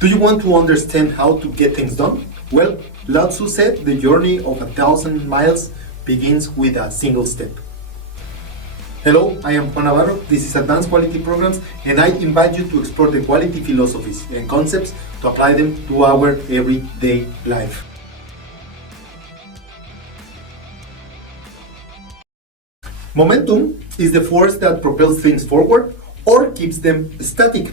Do you want to understand how to get things done? Well, Lao Tzu said the journey of 1,000 miles begins with a single step. Hello, I am Juan Navarro. This is Advanced Quality Programs, and I invite you to explore the quality philosophies and concepts to apply them to our everyday life. Momentum is the force that propels things forward or keeps them static.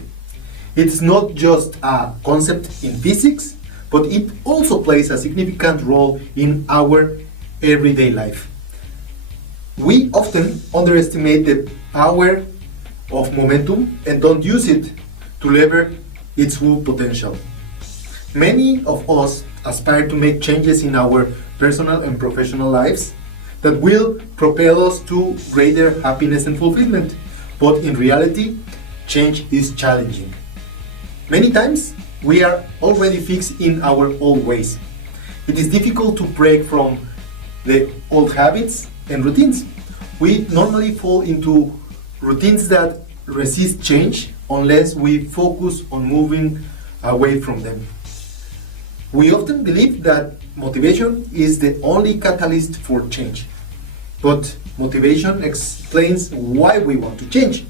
It's not just a concept in physics, but it also plays a significant role in our everyday life. We often underestimate the power of momentum and don't use it to lever its full potential. Many of us aspire to make changes in our personal and professional lives that will propel us to greater happiness and fulfillment. But in reality, change is challenging. Many times, we are already fixed in our old ways. It is difficult to break from the old habits and routines. We normally fall into routines that resist change unless we focus on moving away from them. We often believe that motivation is the only catalyst for change. But motivation explains why we want to change.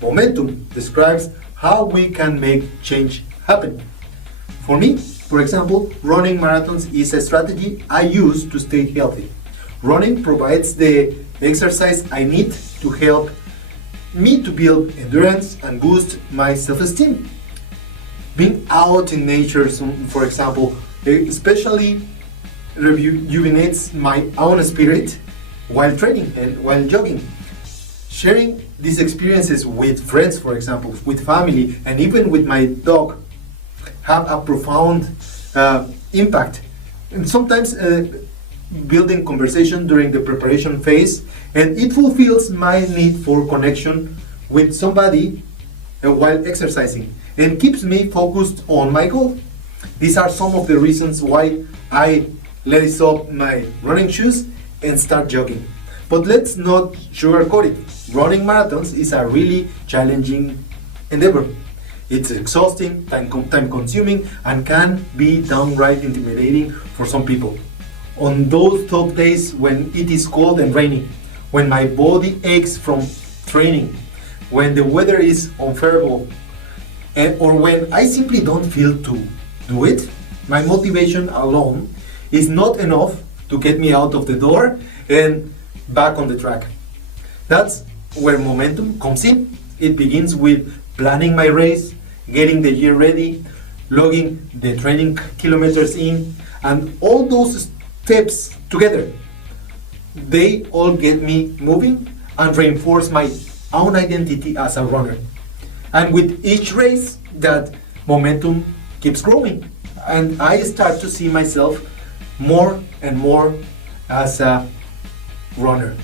Momentum describes how we can make change happen. For me, for example, running marathons is a strategy I use to stay healthy. Running provides the exercise I need to help me to build endurance and boost my self-esteem. Being out in nature, for example, especially rejuvenates my own spirit while training and while jogging. Sharing these experiences with friends, for example, with family, and even with my dog, have a profound impact. And sometimes building conversation during the preparation phase, and it fulfills my need for connection with somebody while exercising and keeps me focused on my goal. These are some of the reasons why I lace up my running shoes and start jogging. But let's not sugarcoat it. Running marathons is a really challenging endeavor. It's exhausting, time consuming, and can be downright intimidating for some people. On those tough days when it is cold and rainy, when my body aches from training, when the weather is unbearable, or when I simply don't feel to do it, my motivation alone is not enough to get me out of the door and back on the track. That's where momentum comes in. It begins with planning my race, getting the gear ready, logging the training kilometers in, and all those steps together. They all get me moving and reinforce my own identity as a runner. And with each race, that momentum keeps growing, and I start to see myself more and more as a runner.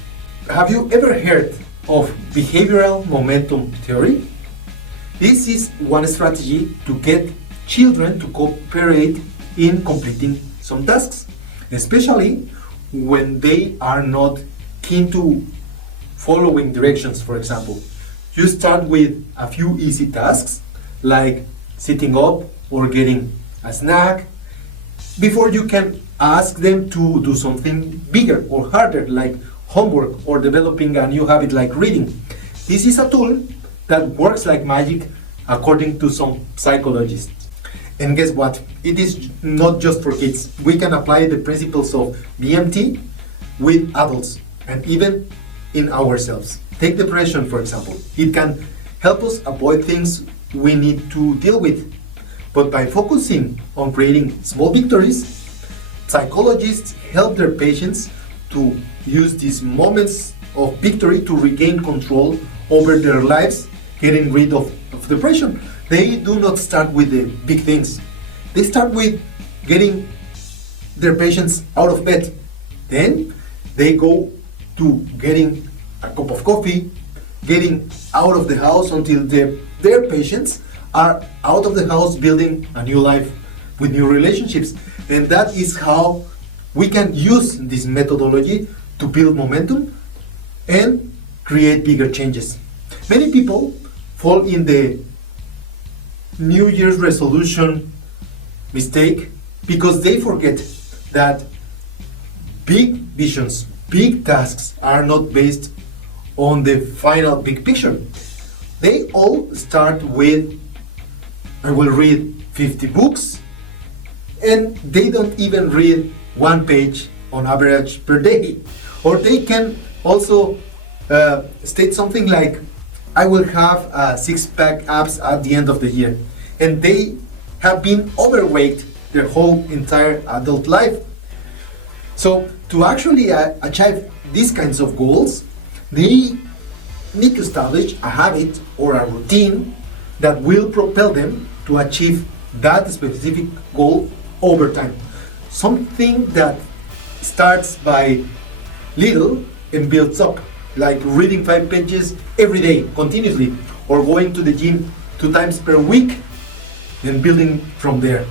Have you ever heard of behavioral momentum theory? This is one strategy to get children to cooperate in completing some tasks, especially when they are not keen to following directions, for example. You start with a few easy tasks like sitting up or getting a snack before you can ask them to do something bigger or harder like homework or developing a new habit like reading. This is a tool that works like magic according to some psychologists. And guess what? It is not just for kids. We can apply the principles of BMT with adults and even in ourselves. Take depression, for example. It can help us avoid things we need to deal with. But by focusing on creating small victories, psychologists help their patients to use these moments of victory to regain control over their lives, getting rid of depression. They do not start with the big things. They start with getting their patients out of bed. Then they go to getting a cup of coffee, getting out of the house until their patients are out of the house building a new life with new relationships. And that is how we can use this methodology to build momentum and create bigger changes. Many people fall in the New Year's resolution mistake because they forget that big visions, big tasks are not based on the final big picture. They all start with, I will read 50 books, and they don't even read one page on average per day. Or they can also state something like, I will have a six-pack abs at the end of the year. And they have been overweight their whole entire adult life. So to actually achieve these kinds of goals, they need to establish a habit or a routine that will propel them to achieve that specific goal over time. Something that starts by little and builds up, like reading 5 pages every day continuously, or going to the gym 2 times per week, and building from there.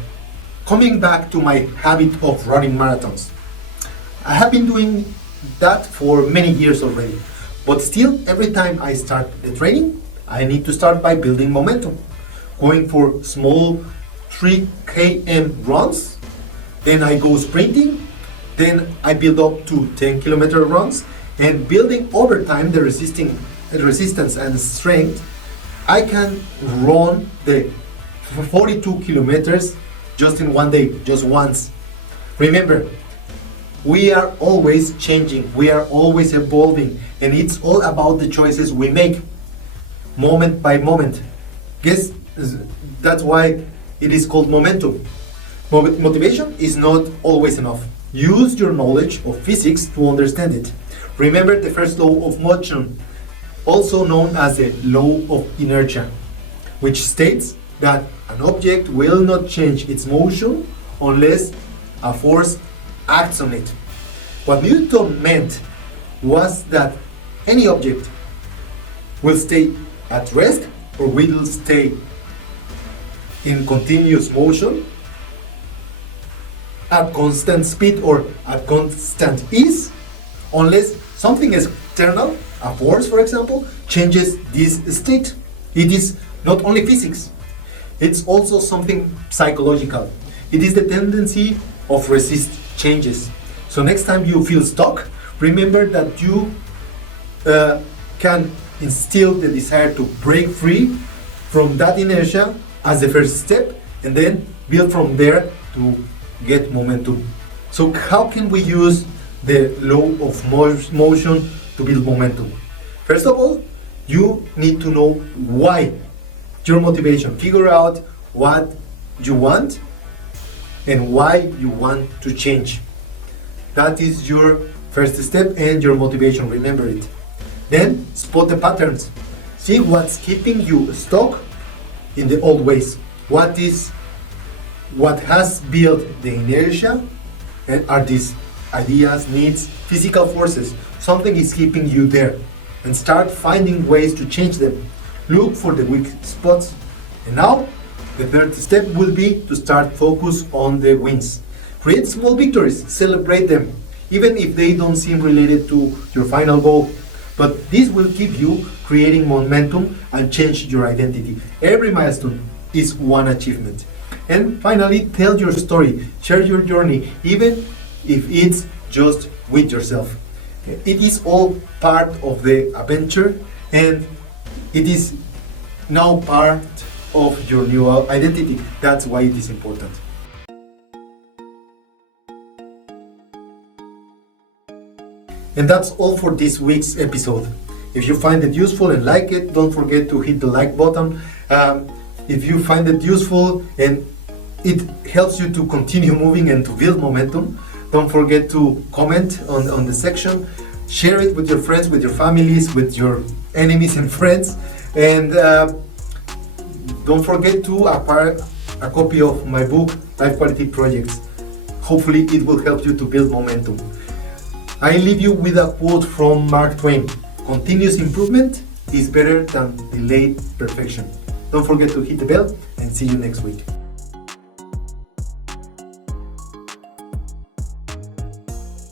Coming back to my habit of running marathons, I have been doing that for many years already, but still every time I start the training, I need to start by building momentum, going for small 3 km runs, then I go sprinting, then I build up to 10-kilometer runs, and building over time the resistance and strength. I can run the 42 kilometers just in one day, just once. Remember, we are always changing, we are always evolving, and it's all about the choices we make, moment by moment. Guess that's why it is called momentum. Motivation is not always enough. Use your knowledge of physics to understand it. Remember the first law of motion, also known as the law of inertia, which states that an object will not change its motion unless a force acts on it. What Newton meant was that any object will stay at rest or will stay in continuous motion at constant speed or at constant ease unless something external, a force for example, changes this state. It is not only physics, it's also something psychological. It is the tendency of resist changes. So next time you feel stuck, remember that you can instill the desire to break free from that inertia as the first step, and then build from there to get momentum. So how can we use the law of motion to build momentum? First of all, you need to know why, your motivation. Figure out what you want and why you want to change. That is your first step and your motivation, remember it. Then spot the patterns. See what's keeping you stuck in the old ways. What has built the inertia, and are these ideas, needs, physical forces? Something is keeping you there, and start finding ways to change them. Look for the weak spots. And now the third step will be to start focus on the wins. Create small victories, celebrate them, even if they don't seem related to your final goal. But this will keep you creating momentum and change your identity. Every milestone is one achievement. And finally, tell your story, share your journey, even if it's just with yourself. It is all part of the adventure, and it is now part of your new identity. That's why it is important. And that's all for this week's episode. If you find it useful and like it, don't forget to hit the like button. If you find it useful and it helps you to continue moving and to build momentum, don't forget to comment on the section. Share it with your friends, with your families, with your enemies and friends. And don't forget to acquire a copy of my book, Life Quality Projects. Hopefully it will help you to build momentum. I leave you with a quote from Mark Twain. Continuous improvement is better than delayed perfection. Don't forget to hit the bell, and see you next week.